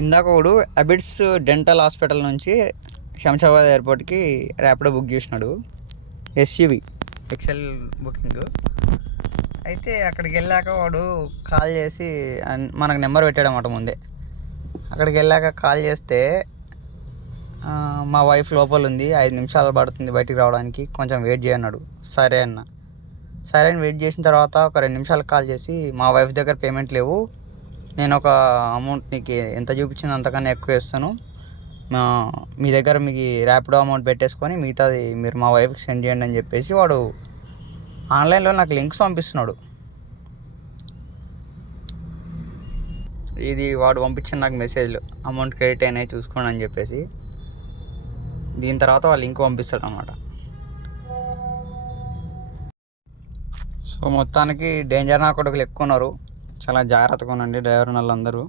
ఇందాక ఒకడు Abids dental hospital నుంచి శంషాబాద్ ఎయిర్పోర్ట్కి ర్యాపిడో బుక్ చేసినాడు. SUV XL booking. అయితే అక్కడికి వెళ్ళాక వాడు కాల్ చేసి మనకు నెంబర్ పెట్టాడన్నమాట ముందే. అక్కడికి వెళ్ళాక కాల్ చేస్తే మా వైఫ్ లోపల ఉంది, 5 నిమిషాలు పడుతుంది బయటికి రావడానికి, కొంచెం వెయిట్ చేయన్నాడు. సరే అన్న. సరే అని వెయిట్ చేసిన తర్వాత ఒక 2 నిమిషాలకు కాల్ చేసి, మా వైఫ్ దగ్గర పేమెంట్ లేవు, నేను ఒక అమౌంట్ నీకు ఎంత చూపించింది అంతకన్నా ఎక్కువ ఇస్తాను, మీ దగ్గర మీకు ర్యాపిడో అమౌంట్ పెట్టేసుకొని మిగతాది మీరు మా వైఫ్కి సెండ్ చేయండి అని చెప్పేసి వాడు ఆన్లైన్లో నాకు లింక్స్ పంపిస్తున్నాడు. ఇది వాడు పంపించిన నాకు మెసేజ్లు, అమౌంట్ క్రెడిట్ అయినాయి చూసుకోండి అని చెప్పేసి. దీని తర్వాత వాళ్ళు లింక్ పంపిస్తాడు అన్నమాట. సో మొత్తానికి డేంజర్ నా కొడుకులు ఎక్కువ ఉన్నారు, చాలా జాగ్రత్తగా ఉండండి డ్రైవర్ వాళ్ళందరూ.